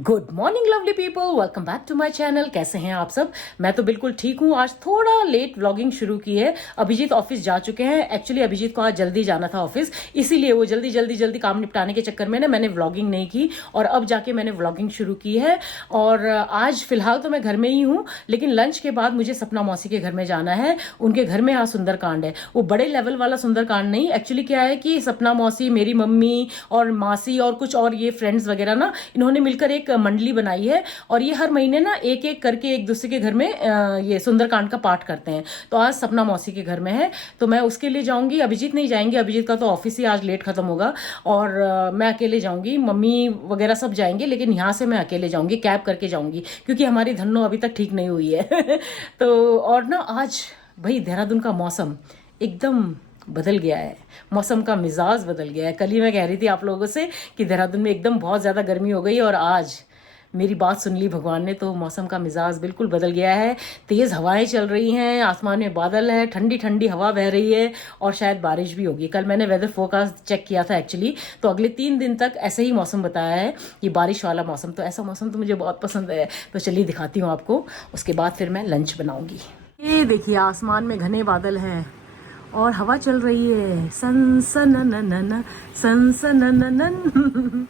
Good morning lovely people, welcome back to my channel. कैसे हैं आप सब? मैं तो बिल्कुल ठीक हूँ। आज थोड़ा लेट व्लॉगिंग शुरू की है। अभिजीत ऑफिस जा चुके हैं। एक्चुअली अभिजीत को आज जल्दी जाना था ऑफिस, इसीलिए वो जल्दी काम निपटाने के चक्कर में ना मैंने व्लॉगिंग नहीं की और अब जाके मैंने व्लॉगिंग शुरू की है। और आज फिलहाल तो मैं घर में ही हूँ, लेकिन लंच के बाद मुझे सपना मौसी के घर में जाना है। उनके घर में आज सुंदरकांड है। वो बड़े लेवल वाला सुंदरकांड नहीं, एक्चुअली क्या है कि सपना मौसी, मेरी मम्मी और मासी और कुछ और ये फ्रेंड्स वगैरह ना, इन्होंने मिलकर एक मंडली बनाई है और ये हर महीने ना एक एक करके एक दूसरे के घर में ये सुंदरकांड का पाठ करते हैं। तो आज सपना मौसी के घर में है, तो मैं उसके लिए जाऊंगी। अभिजीत नहीं जाएंगे, अभिजीत का तो ऑफिस ही आज लेट खत्म होगा और मैं अकेले जाऊंगी। मम्मी वगैरह सब जाएंगे, लेकिन यहाँ से मैं अकेले जाऊंगी, कैब करके जाऊंगी, क्योंकि हमारी धन्नो अभी तक ठीक नहीं हुई है। तो और ना आज भाई देहरादून का मौसम एकदम बदल गया है। मौसम का मिजाज बदल गया है। कल ही मैं कह रही थी आप लोगों से कि देहरादून में एकदम बहुत ज़्यादा गर्मी हो गई और आज मेरी बात सुन ली भगवान ने, तो मौसम का मिजाज बिल्कुल बदल गया है। तेज़ हवाएं चल रही हैं, आसमान में बादल है, ठंडी ठंडी हवा बह रही है और शायद बारिश भी होगी। कल मैंने वेदर फोरकास्ट चेक किया था एक्चुअली, तो अगले 3 दिन तक ऐसे ही मौसम बताया है कि बारिश वाला मौसम। तो ऐसा मौसम तो मुझे बहुत पसंद है। तो चलिए दिखाती हूँ आपको, उसके बाद फिर मैं लंच बनाऊँगी। ये देखिए आसमान में घने बादल हैं और हवा चल रही है सन सन न सन सन न।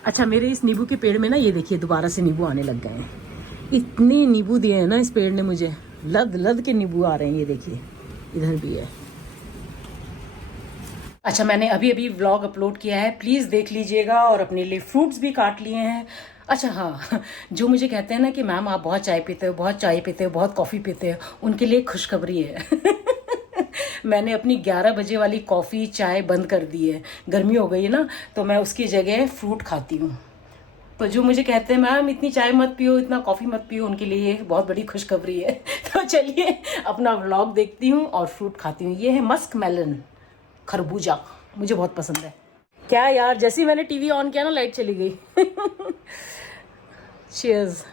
अच्छा, मेरे इस नींबू के पेड़ में ना ये देखिए दोबारा से नींबू आने लग गए हैं। इतने नींबू दिए हैं ना इस पेड़ ने मुझे, लद लद के नींबू आ रहे हैं। ये देखिए इधर भी है। अच्छा, मैंने अभी अभी व्लॉग अपलोड किया है, प्लीज़ देख लीजिएगा। और अपने लिए फ्रूट्स भी काट लिए हैं। अच्छा हाँ, जो मुझे कहते हैं ना कि मैम आप बहुत चाय पीते हो, बहुत चाय पीते हो, बहुत कॉफ़ी पीते हो, उनके लिए खुशखबरी है। मैंने अपनी 11 बजे वाली कॉफ़ी चाय बंद कर दी है। गर्मी हो गई है ना, तो मैं उसकी जगह फ्रूट खाती हूँ। तो जो मुझे कहते हैं मैम इतनी चाय मत पियो, इतना कॉफ़ी मत पियो, उनके लिए ये बहुत बड़ी खुशखबरी है। तो चलिए अपना व्लॉग देखती हूँ और फ्रूट खाती हूँ। ये है मस्क मेलन, खरबूजा, मुझे बहुत पसंद है। क्या यार, जैसे ही मैंने टीवी ऑन किया ना लाइट चली गई। चीयर्स।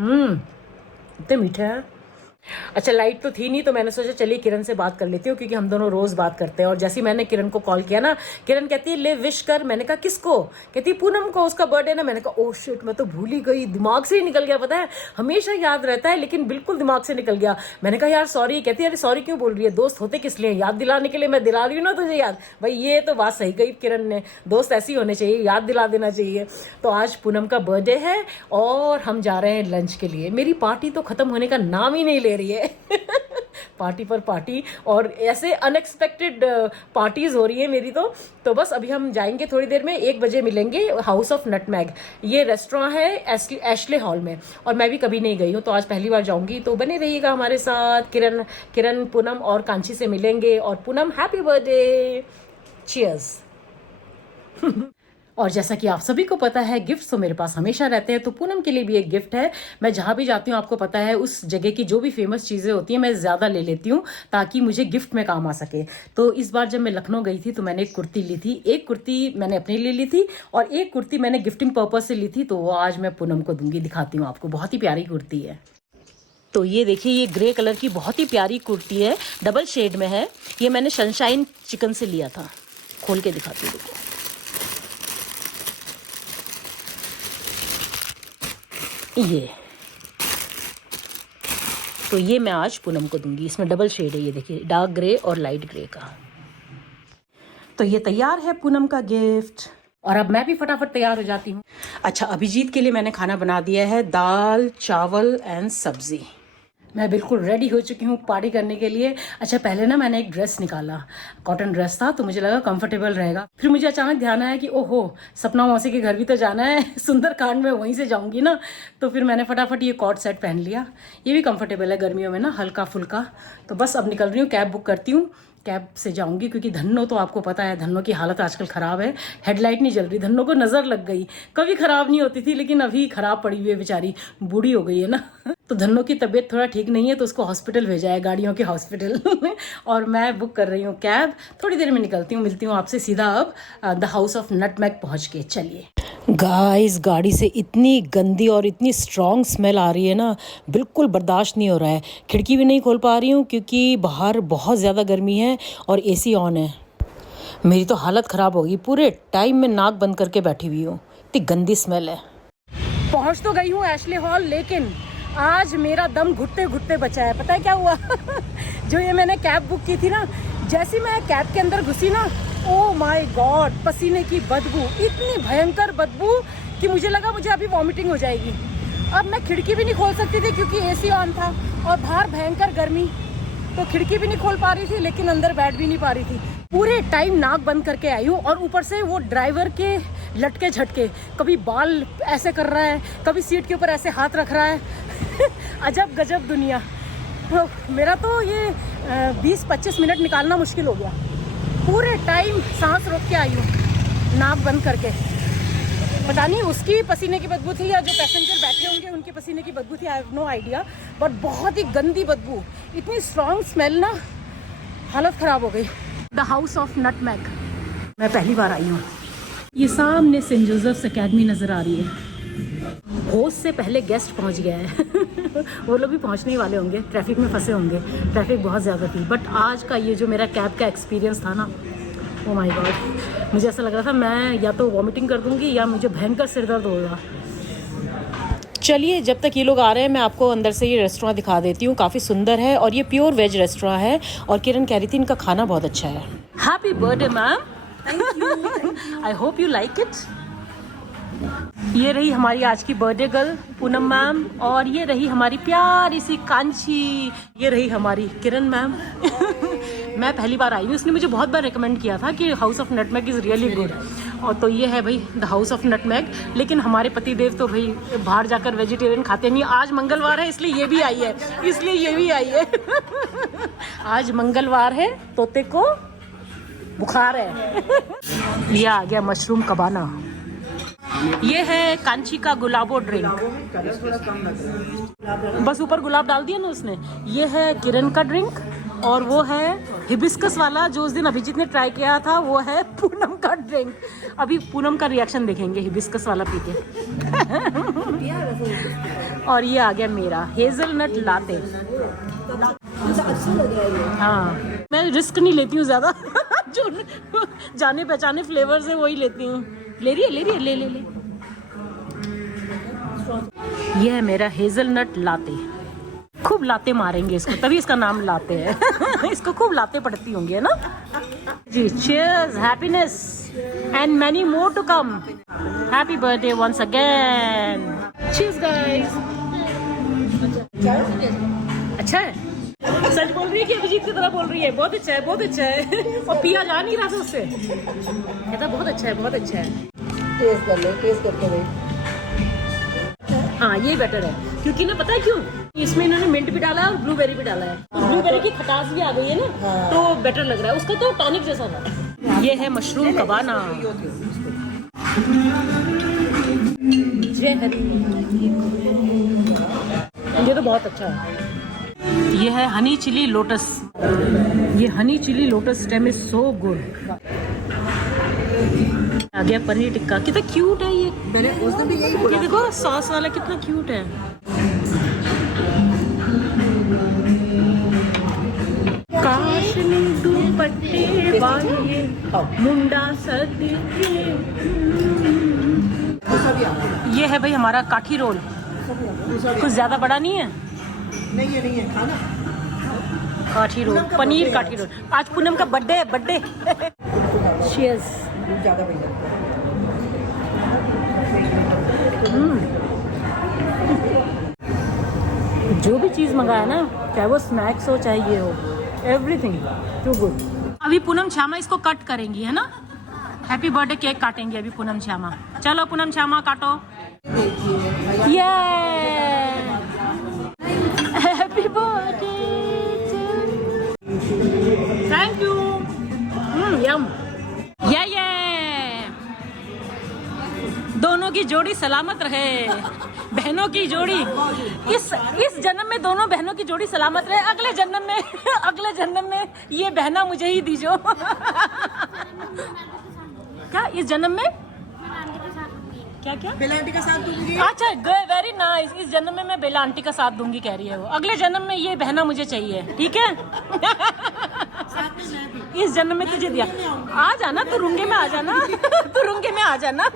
इतने मीठे हैं। अच्छा, लाइट तो थी नहीं, तो मैंने सोचा चलिए किरण से बात कर लेती हूँ, क्योंकि हम दोनों रोज बात करते हैं। और जैसे ही मैंने किरण को कॉल किया ना, किरण कहती है ले विश कर। मैंने कहा किसको? कहती है पूनम को, उसका बर्थडे ना। मैंने कहा ओह शिट, मैं तो भूल ही गई, दिमाग से ही निकल गया। पता है हमेशा याद रहता है, लेकिन बिल्कुल दिमाग से निकल गया। मैंने कहा यार सॉरी। कहती है अरे सॉरी क्यों बोल रही है, दोस्त होते किस लिए, याद दिलाने के लिए। मैं दिला रही हूँ ना तुझे याद। भाई ये तो बात सही कही किरण ने, दोस्त ऐसे ही होने चाहिए, याद दिला देना चाहिए। तो आज पूनम का बर्थडे है और हम जा रहे हैं लंच के लिए। मेरी पार्टी तो खत्म होने का नाम ही नहीं ले रही है। पार्टी पर पार्टी, और ऐसे अनएक्सपेक्टेड पार्टीज हो रही है मेरी तो बस अभी हम जाएंगे थोड़ी देर में। 1 बजे मिलेंगे हाउस ऑफ नटमैग, ये रेस्टोरेंट है एशले हॉल में, और मैं भी कभी नहीं गई हूँ, तो आज पहली बार जाऊंगी। तो बने रहिएगा हमारे साथ। किरण पूनम और कांची से मिलेंगे। और पूनम हैप्पी बर्थडे, चीयर्स। और जैसा कि आप सभी को पता है, गिफ्ट तो मेरे पास हमेशा रहते हैं, तो पूनम के लिए भी एक गिफ्ट है। मैं जहाँ भी जाती हूँ आपको पता है, उस जगह की जो भी फेमस चीज़ें होती हैं मैं ज़्यादा ले लेती हूँ, ताकि मुझे गिफ्ट में काम आ सके। तो इस बार जब मैं लखनऊ गई थी तो मैंने एक कुर्ती ली थी। एक कुर्ती मैंने अपने लिए ली थी और एक कुर्ती मैंने गिफ्टिंग पर्पज से ली थी, तो वो आज मैं पूनम को दूंगी। दिखाती हूँ आपको, बहुत ही प्यारी कुर्ती है। तो ये देखिए, ये ग्रे कलर की बहुत ही प्यारी कुर्ती है, डबल शेड में है। ये मैंने सनशाइन चिकन से लिया था। खोल के दिखाती हूँ, देखो। ये तो ये मैं आज पूनम को दूंगी। इसमें डबल शेड है, ये देखिए, डार्क ग्रे और लाइट ग्रे का। तो ये तैयार है पूनम का गिफ्ट, और अब मैं भी फटाफट तैयार हो जाती हूँ। अच्छा, अभिजीत के लिए मैंने खाना बना दिया है, दाल चावल एंड सब्जी। मैं बिल्कुल रेडी हो चुकी हूँ पार्टी करने के लिए। अच्छा, पहले ना मैंने एक ड्रेस निकाला, कॉटन ड्रेस था, तो मुझे लगा कंफर्टेबल रहेगा। फिर मुझे अचानक ध्यान आया कि ओहो, सपना मौसी के घर भी तो जाना है, सुंदरकांड में वहीं से जाऊंगी ना। तो फिर मैंने फटाफट ये कॉट सेट पहन लिया। ये भी कंफर्टेबल है गर्मियों में ना, हल्का फुल्का। तो बस अब निकल रही हूँ, कैब बुक करती हूँ, कैब से जाऊंगी। क्योंकि धन्नो तो आपको पता है, धन्नो की हालत आजकल ख़राब है, हेडलाइट नहीं जल रही, धन्नो को नज़र लग गई। कभी ख़राब नहीं होती थी, लेकिन अभी ख़राब पड़ी हुई है, बेचारी बूढ़ी हो गई है ना। तो धन्नो की तबीयत थोड़ा ठीक नहीं है, तो उसको हॉस्पिटल भेजा है, गाड़ियों के हॉस्पिटल। और मैं बुक कर रही हूँ कैब। थोड़ी देर में निकलती हूँ, मिलती हूँ आपसे सीधा अब द हाउस ऑफ नटमैग पहुँच के। चलिए गाइस, गाड़ी से इतनी गंदी और इतनी स्ट्रॉन्ग स्मेल आ रही है ना, बिल्कुल बर्दाश्त नहीं हो रहा है। खिड़की भी नहीं खोल पा रही हूँ क्योंकि बाहर बहुत ज़्यादा गर्मी है और एसी ऑन है। मेरी तो हालत ख़राब होगी, पूरे टाइम में नाक बंद करके बैठी हुई हूँ। ही गंदी स्मेल है। पहुंच तो गई हूँ एशले हॉल, लेकिन आज मेरा दम घुटते घुटते बचा है। पता है क्या हुआ? जो ये मैंने कैब बुक की थी ना, जैसी मैं कैब के अंदर घुसी ना, ओ माय गॉड, पसीने की बदबू, इतनी भयंकर बदबू कि मुझे लगा मुझे अभी वॉमिटिंग हो जाएगी। अब मैं खिड़की भी नहीं खोल सकती थी क्योंकि एसी ऑन था और बाहर भयंकर गर्मी, तो खिड़की भी नहीं खोल पा रही थी, लेकिन अंदर बैठ भी नहीं पा रही थी। पूरे टाइम नाक बंद करके आई हूँ और ऊपर से वो ड्राइवर के लटके झटके, कभी बाल ऐसे कर रहा है, कभी सीट के ऊपर ऐसे हाथ रख रहा है। अजब गजब दुनिया। तो मेरा तो ये 20-25 मिनट निकालना मुश्किल हो गया। पूरे टाइम सांस रोक के आई हूँ नाक बंद करके। पता नहीं उसकी पसीने की बदबू थी या जो पैसेंजर बैठे होंगे उनकी पसीने की बदबू थी, I have no idea, but बहुत ही गंदी बदबू, इतनी स्ट्रॉन्ग स्मेल ना, हालत ख़राब हो गई। द हाउस ऑफ नटमैग, मैं पहली बार आई हूँ। ये सामने सेंट जोसेफ्स एकेडमी नज़र आ रही है। होस्ट से पहले गेस्ट पहुँच गया है। वो लोग भी पहुँचने ही वाले होंगे, ट्रैफिक में फंसे होंगे, ट्रैफिक बहुत ज़्यादा थी। बट आज का ये जो मेरा कैब का एक्सपीरियंस था ना, ओ माय गॉड, मुझे ऐसा लग रहा था मैं या तो वॉमिटिंग कर दूंगी या मुझे भयंकर सिर दर्द होगा। चलिए, जब तक ये लोग आ रहे हैं मैं आपको अंदर से ये रेस्टोरेंट दिखा देती हूँ। काफ़ी सुंदर है और ये प्योर वेज रेस्टोरेंट है और किरण कह रही थी इनका खाना बहुत अच्छा है। Happy birthday ma'am, thank you, I hope you like it. ये रही हमारी आज की बर्थडे गर्ल पूनम मैम, और ये रही हमारी प्यारी सी कांची, ये रही हमारी किरण मैम। मैं पहली बार आई हूँ, इसने मुझे बहुत बार रिकमेंड किया था कि house of nutmeg is really good. और तो ये है भाई द हाउस ऑफ नटमैग। लेकिन हमारे पति देव तो भाई बाहर जाकर वेजिटेरियन खाते नहीं। आज मंगलवार है इसलिए ये भी आई है, इसलिए ये भी आई है। आज मंगलवार है, तोते को बुखार है। ये आ गया मशरूम कबाना। ये है कांची का गुलाबो ड्रिंक, बस ऊपर गुलाब डाल दिया ना उसने। ये है किरण का ड्रिंक और वो है हिबिस्कस वाला जो उस दिन अभिजीत ने ट्राई किया था, वो है पूनम का ड्रिंक। अभी पूनम का रिएक्शन देखेंगे हिबिस्कस वाला पी के। और ये आ गया मेरा हेजलनट लाते। हाँ, मैं रिस्क नहीं लेती हूँ ज़्यादा। जो जाने पहचाने फ्लेवर है वही लेती हूँ। ले रही है, ले ले ले। ये है मेरा हेजलनट लाते। खूब लाते मारेंगे इसको, तभी इसका नाम लाते है। इसको खूब लाते पड़ती होंगी, है ना जी। Cheers, happiness and many more to come. Happy birthday once again. Cheers guys. अच्छा है, सच बोल रही है कि अभिजीत की तरह बोल रही है। बहुत अच्छा है, बहुत अच्छा है। और पिया जा नहीं रहा था उससे, कहता बहुत अच्छा है, बहुत अच्छा है। टेस्ट कर ले, टेस्ट करके देख। हाँ, ये बेटर है क्योंकि ना पता है क्यों, इसमें इन्होंने मिंट भी डाला है और ब्लूबेरी भी डाला है। ब्लूबेरी की खटास भी आ गई है ना, तो बेटर लग रहा है। उसका तो टॉनिक जैसा था। ये है मशरूम कबाना। जय हरी। ये तो बहुत अच्छा है। ये है हनी चिली लोटस। ये honey chilli lotus stem is so good. आ गया पनीर टिक्का, कितना क्यूट है ये। मैंने उसने भी यही बोला। ये देखो सॉस वाला कितना क्यूट है। काशनी दुपट्टे वाले मुंडा सदी। ये है भाई हमारा काठी रोल। कुछ ज्यादा बड़ा नहीं है। नहीं है खाना। काठी रोल, पनीर काठी रोल। आज पूनम का बर्थडे है, बर्थडे। चीयर्स। जो भी चीज़ मंगाया ना, चाहे वो स्नैक्स हो चाहे ये हो, एवरीथिंग टू गुड। अभी पूनम श्यामा इसको कट करेंगी, है ना। हैप्पी बर्थडे केक काटेंगे अभी पूनम श्यामा। चलो पूनम श्यामा काटो। ये हैप्पी बर्थडे, थैंक यू। यम। ये दोनों की जोड़ी सलामत रहे। बहनों की जोड़ी इस जन्म में दोनों बहनों की जोड़ी सलामत रहे। अगले जन्म में ये बहना मुझे ही दीजो। क्या इस जन्म में क्या बेला आंटी का साथ दूंगी। अच्छा, वेरी नाइस। इस जन्म में मैं बेला आंटी का साथ दूंगी कह रही है वो। अगले जन्म में ये बहना मुझे चाहिए, ठीक है। इस जन्म में तुझे दिया। आ जाना तू, रुंगे में आ जाना तू रुंगे में आ जाना।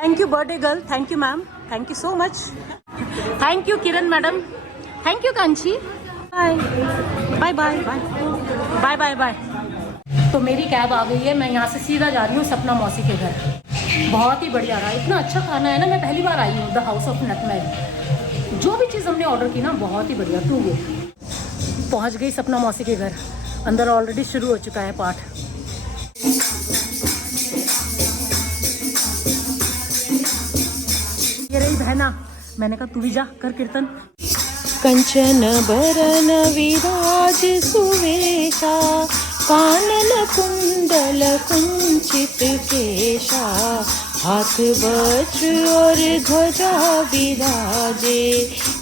Thank you birthday girl, thank you ma'am, thank you so much, thank you Kiran madam, thank you Kanchi, bye bye bye bye bye bye. तो मेरी कैब आ गई है, मैं यहाँ से सीधा जा रही हूँ सपना मौसी के घर। बहुत ही बढ़िया रहा, इतना अच्छा खाना है ना, मैं पहली बार आई हूँ द हाउस ऑफ नटमैग। जो भी चीज़ हमने ऑर्डर की ना बहुत ही बढ़िया। टू गो पहुँच गई सपना मौसी के घर, अंदर ऑलरेडी शुरू हो चुका है पाठ। ये रही बहना, मैंने कहा तू भी जा कर कीर्तन। कंचन बरन विराज सुवेशा, कानन कुंडल कुंचित केशा, हाथ वज्र और ध्वजा विराजे,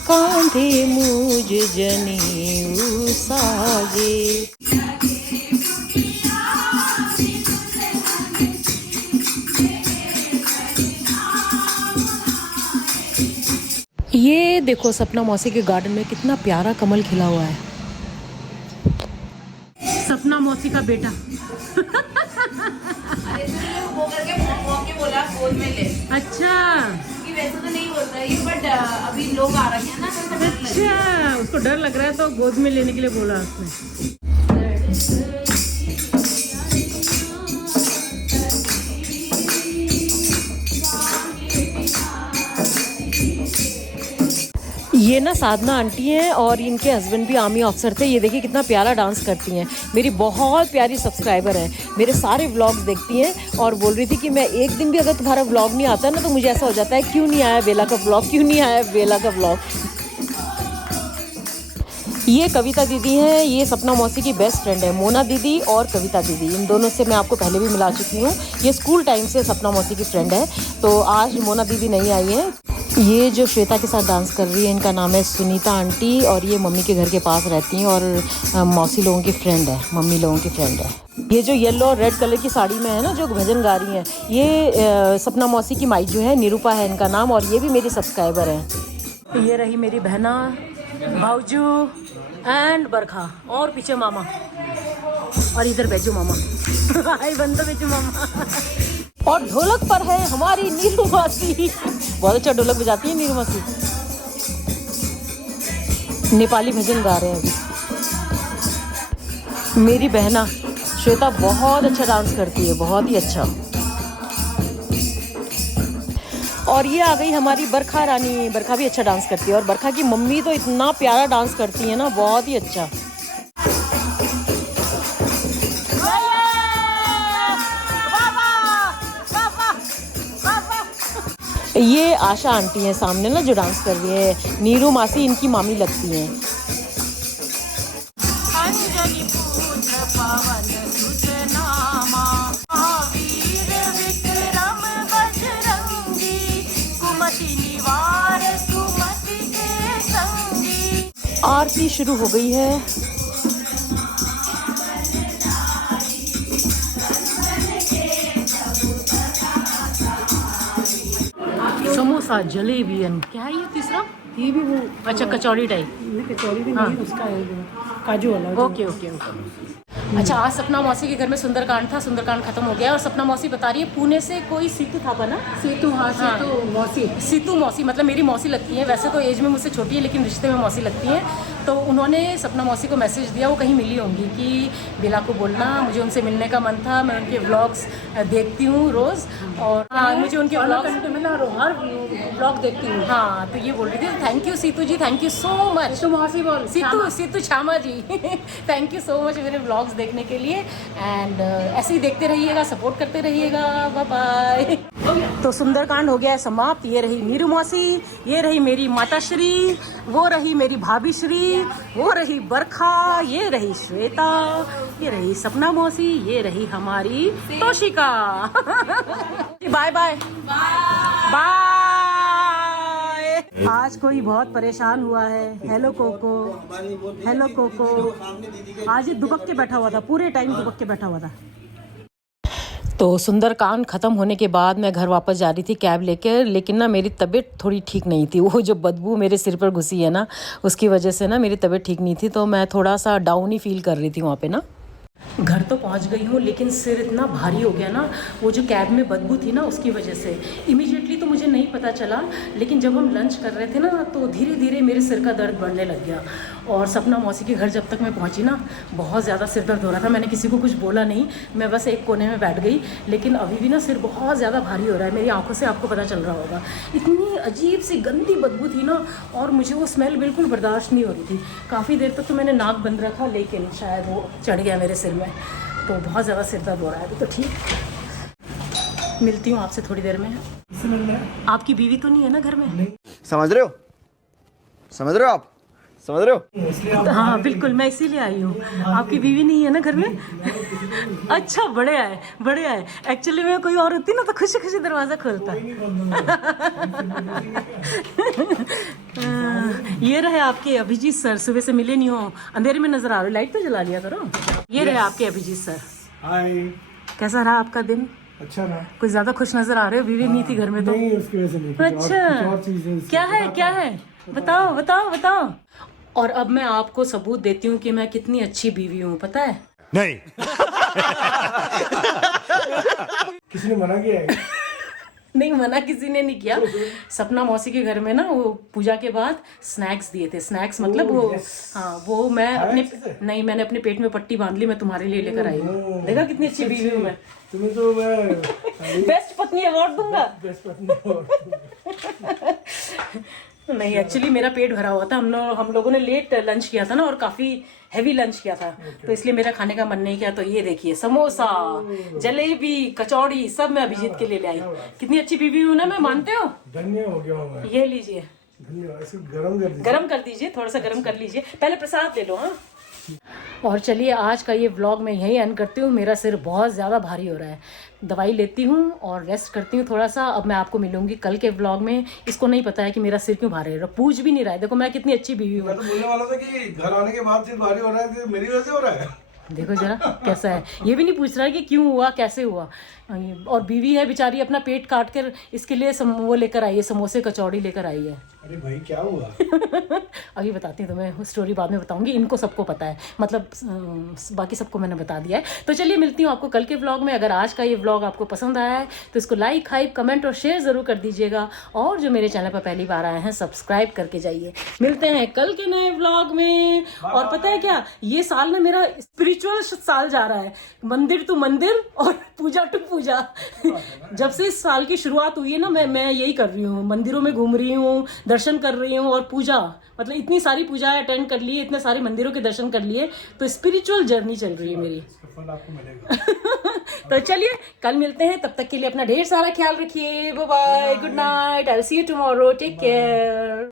कांधे मूज जनेऊ साजे। ये देखो सपना मौसी के गार्डन में कितना प्यारा कमल खिला हुआ है। सपना मौसी का बेटा वो करके बोला गोद में ले। अच्छा, कि वैसे तो नहीं बोलता ये, बट अभी लोग आ रहे हैं ना तो अच्छा उसको डर लग रहा है तो गोद में लेने के लिए बोला उसने। ये ना साधना आंटी हैं और इनके हस्बैंड भी आर्मी ऑफिसर थे। ये देखिए कितना प्यारा डांस करती हैं, मेरी बहुत प्यारी सब्सक्राइबर है, मेरे सारे व्लॉग्स देखती हैं और बोल रही थी कि मैं एक दिन भी अगर तुम्हारा व्लॉग नहीं आता ना तो मुझे ऐसा हो जाता है क्यों नहीं आया बेला का व्लॉग, क्यों नहीं आया बेला का व्लॉग। ये कविता दीदी हैं, ये सपना मौसी की बेस्ट फ्रेंड है, मोना दीदी और कविता दीदी। इन दोनों से मैं आपको पहले भी मिला चुकी हूँ। ये स्कूल टाइम से सपना मौसी की फ्रेंड है, तो आज मोना दीदी नहीं आई है। ये जो श्वेता के साथ डांस कर रही है इनका नाम है सुनीता आंटी और ये मम्मी के घर के पास रहती हैं और मौसी लोगों की फ्रेंड है, मम्मी लोगों की फ्रेंड है। ये जो येलो और रेड कलर की साड़ी में है ना जो भजन गा रही हैं, ये सपना मौसी की माई जो है, निरूपा है इनका नाम और ये भी मेरी सब्सक्राइबर है। ये रही मेरी बहना, भाऊजू एंड बरखा और पीछे मामा और इधर बेजू मामा आई बंदो बेजू मामा। और ढोलक पर है हमारी नीरू मासी, बहुत अच्छा ढोलक बजाती है नीरू मासी। नेपाली भजन गा रहे हैं अभी। मेरी बहना श्वेता बहुत अच्छा डांस करती है, बहुत ही अच्छा। और ये आ गई हमारी बरखा रानी, बरखा भी अच्छा डांस करती है और बरखा की मम्मी तो इतना प्यारा डांस करती है ना, बहुत ही अच्छा। ये आशा आंटी हैं सामने ना जो डांस कर रही है, नीरू मासी इनकी मामी लगती हैं। आरती शुरू हो गई है। समोसा, जलेबी, क्या है ये तीसरा? ये भी वो अच्छा कचौड़ी टाइप। कचौड़ी भी नहीं, उसका है वो काजू वाला। Okay okay okay. अच्छा, आज सपना मौसी के घर में सुंदरकांड था, सुंदरकांड खत्म हो गया और सपना मौसी बता रही है पुणे से कोई सीतू था ना, सीतू, हाँ सीतू मौसी, सीतू मौसी मतलब मेरी मौसी लगती है, वैसे तो एज में मुझसे छोटी है लेकिन रिश्ते में मौसी लगती हैं। तो उन्होंने सपना मौसी को मैसेज दिया, वो कहीं मिली होंगी, कि बेला को बोलना मुझे उनसे मिलने का मन था, मैं उनके व्लॉग्स देखती हूँ रोज़ और हाँ मुझे उनके हर ब्लॉग देखती हूँ। हाँ तो ये बोल रही थी thank you Situ ji, thank you so much. तो मौसी बोल Situ Chhama ji thank you so much मेरे व्लॉग्स देखने के लिए एंड ऐसे ही देखते रहिएगा, सपोर्ट करते रहिएगा, बाय बाय। तो सुंदरकांड हो गया है समाप्त। ये रही नीरू मौसी, ये रही मेरी माता श्री, वो रही मेरी भाभी श्री, वो रही बरखा, ये रही श्वेता, ये रही सपना मौसी, ये रही हमारी तोशिका। Bye bye bye. आज कोई बहुत परेशान हुआ है। Hello Coco, hello Coco. आज ये दुबक के बैठा हुआ था, पूरे टाइम दुबक के बैठा हुआ था। तो सुंदरकांड ख़त्म होने के बाद मैं घर वापस जा रही थी कैब लेकर, लेकिन ना मेरी तबीयत थोड़ी ठीक नहीं थी। वो जो बदबू मेरे सिर पर घुसी है ना, उसकी वजह से ना मेरी तबीयत ठीक नहीं थी, तो मैं थोड़ा सा डाउन ही फील कर रही थी वहाँ पे ना। घर तो पहुंच गई हूँ, लेकिन सिर इतना भारी हो गया ना, वो जो कैब में बदबू थी ना उसकी वजह से। इमीडिएटली तो मुझे नहीं पता चला, लेकिन जब हम लंच कर रहे थे ना तो धीरे धीरे मेरे सिर का दर्द बढ़ने लग गया। और सपना मौसी के घर जब तक मैं पहुंची ना, बहुत ज़्यादा सिर दर्द हो रहा था। मैंने किसी को कुछ बोला नहीं, मैं बस एक कोने में बैठ गई, लेकिन अभी भी ना सिर बहुत ज़्यादा भारी हो रहा है। मेरी आंखों से आपको पता चल रहा होगा, इतनी अजीब सी गंदी बदबू थी ना, और मुझे वो स्मेल बिल्कुल बर्दाश्त नहीं हो रही थी। काफ़ी देर तक तो मैंने नाक बंद रखा, लेकिन शायद वो चढ़ गया मेरे सिर में, तो बहुत ज़्यादा सिर दर्द हो रहा है अभी। तो ठीक, मिलती हूँ आपसे थोड़ी देर में। आपकी बीवी तो नहीं है ना घर में? समझ रहे हो? समझ रहे हो आप? समझ रहे हो? हाँ बिल्कुल, मैं इसीलिए आई हूँ। आपकी बीवी नहीं है ना घर में? अच्छा, बढ़िया है, बढ़िया है। एक्चुअली मैं कोई और होती ना तो खुशी खुशी दरवाज़ा खोलता। ये रहे आपके अभिजीत सर, सुबह से मिले नहीं हो, अंधेरे में नजर आ रहे, लाइट तो जला लिया करो। ये रहे आपके अभिजीत सर। हाय, कैसा रहा आपका दिन? अच्छा ना? कुछ ज्यादा खुश नजर आ रहे हो, बीवी नहीं थी घर में तो? नहीं, उसकी वजह से नहीं। अच्छा, क्या है, क्या है, बताओ बताओ बताओ। और अब मैं आपको सबूत देती हूँ कि मैं कितनी अच्छी बीवी हूँ, पता है? नहीं। किसी ने मना किया है? नहीं, मना किसी ने नहीं किया। सपना मौसी के घर में ना वो पूजा के बाद स्नैक्स दिए थे। स्नैक्स मतलब वो, हाँ वो मैं अपने, नहीं मैंने अपने पेट में पट्टी बांध ली, मैं तुम्हारे लिए लेकर आई हूँ। देखा कितनी अच्छी बीवी हूँ मैं। तुम्हें तो मैं बेस्ट पत्नी अवार्ड दूंगा। बेस्ट पत्नी। नहीं, एक्चुअली मेरा पेट भरा हुआ था। हम लोगों ने लेट लंच किया था ना, और काफी हैवी लंच किया था, तो इसलिए मेरा खाने का मन नहीं किया। तो ये देखिए, समोसा, जलेबी, कचौड़ी सब मैं अभिजीत के लिए ले आई। कितनी अच्छी बीवी हूँ ना मैं, मानते हो? धन्य हो गया हूँ मैं। ये लीजिए, धन्यवाद। इसको गरम कर दीजिए। गरम कर दीजिए, थोड़ा सा गरम कर लीजिए, पहले प्रसाद ले लो। हाँ, और चलिए आज का ये व्लॉग मैं यहीं एंड करती हूँ। मेरा सिर बहुत ज़्यादा भारी हो रहा है, दवाई लेती हूँ और रेस्ट करती हूँ थोड़ा सा। अब मैं आपको मिलूंगी कल के व्लॉग में। इसको नहीं पता है कि मेरा सिर क्यों भारी है, पूछ भी नहीं रहा है। देखो मैं कितनी अच्छी बीवी हूँ। मैं तो बोलने वाला था कि घर आने के बाद सिर भारी हो रहा है, तो मेरी वजह से हो रहा है। देखो जरा कैसा है, ये भी नहीं पूछ रहा है कि क्यों हुआ, कैसे हुआ। और बीवी है बेचारी, अपना पेट काट कर इसके लिए वो लेकर आई है, समोसे कचौड़ी लेकर आई है। अरे भाई क्या हुआ? अभी बताती हूँ तुम्हें, स्टोरी बाद में बताऊंगी। इनको सबको पता है, मतलब बाकी सबको मैंने बता दिया है। तो चलिए मिलती हूँ आपको कल के व्लॉग में। अगर आज का ये व्लॉग आपको पसंद आया है तो इसको लाइक, हाइप, कमेंट और शेयर ज़रूर कर दीजिएगा। और जो मेरे चैनल पर पहली बार आए हैं, सब्सक्राइब करके जाइए। मिलते हैं कल के नए व्लॉग में। और पता है क्या, ये साल ना मेरा स्पिरिचुअल साल जा रहा है, मंदिर टू मंदिर और पूजा टू पूजा। जब से इस साल की शुरुआत हुई है ना, मैं यही कर रही हूँ, मंदिरों में घूम रही हूँ, दर्शन कर रही हूँ और पूजा, मतलब इतनी सारी पूजाएं अटेंड कर ली, इतने सारे मंदिरों के दर्शन कर लिए। तो स्पिरिचुअल जर्नी चल रही है मेरी। फल आपको मिलेगा। तो चलिए कल मिलते हैं, तब तक के लिए अपना ढेर सारा ख्याल रखिए। Bye bye, good night, I will see you tomorrow, take care.